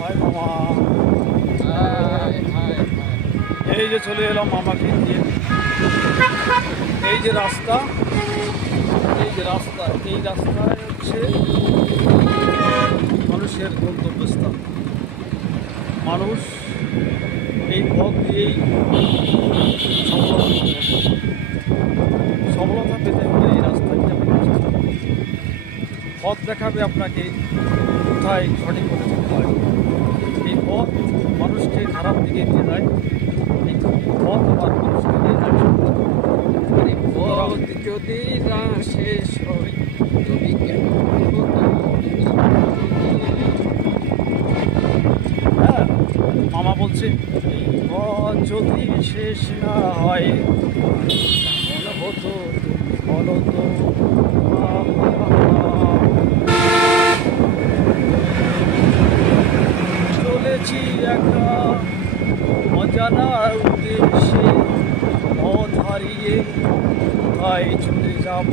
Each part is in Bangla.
হাই মামা, হাই হাই হাই। এই যে চলে এলাম মামাকে নিয়ে। এই যে রাস্তা, এই যে রাস্তা, এই রাস্তায় হচ্ছে মানুষের গন্তব্যস্থান। মানুষ এই পথ দিয়েই সফলতা পেতে হলে এই রাস্তায় আপনাকে আসতে হবে। পথ দেখাবে আপনাকে কোথায় সঠিক পথে চলতে হয়। এই পথ মানুষকে খারাপ দিকে নিয়ে যায়, এই পথ আবার মানুষকে নিয়ে যায় সফলতা। আরে পথ যদি না শেষ হয় তবে কেন হ্যাঁ, মামা বলছে এই পথ যদি শেষ না হয় কেমন হতো তুমি বলো তো। চলেছি একা অজানার উদ্দেশ্যে, পথ হারিয়ে কোথায় চলে যাব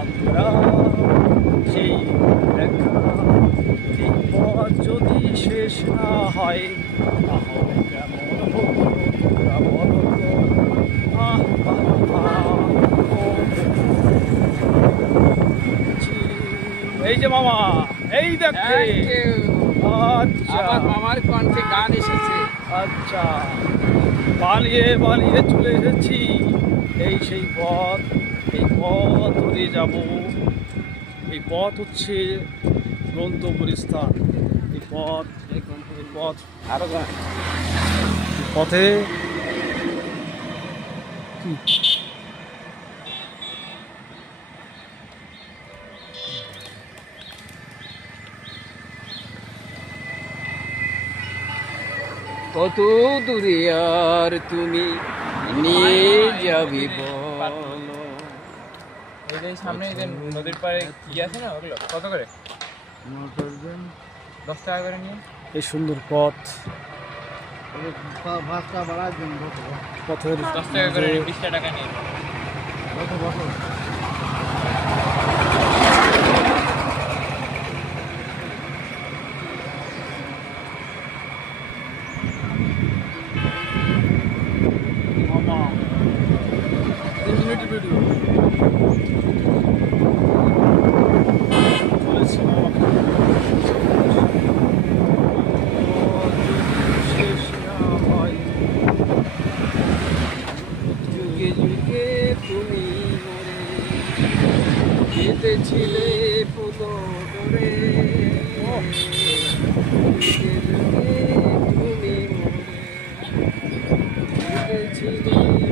আমরা সেই একা। এই পথ যদি শেষ না হয় তাহলে কেমন হতো তোমরা বলো তো। আহ, আহ, আহ, ও, এই যে মামা, এই দেখতে। আচ্ছা আবার মামার কণ্ঠে গান এসেছে। আচ্ছা, পালিয়ে পালিয়ে চলে এসেছি। এই সেই পথ, এই পথ ধরে যাব। এই পথ হচ্ছে গন্তব্যের স্থান। এই পথ, এই পথ আরো গান। পথে কত দূরে আর তুমি নিয়ে যাবি বলো। এই যে সামনে এই যে নদীর পাড়ে কি আছে না, ওগুলো কত করে? 10 টাকা করে নিয়ে। এই সুন্দর পথ, ভাতটা বাড়ার জন্য পথের 10 টাকা করে 20 টাকা নিয়ে। মামা 3 মিনিটের ভিডিও চলেছি মামা। শেষ না হয় যুগে যুগে তুমি মরে কেঁদেছিলে পুনরে। যুগে যুগে তুমি মরে কেঁদেছিলে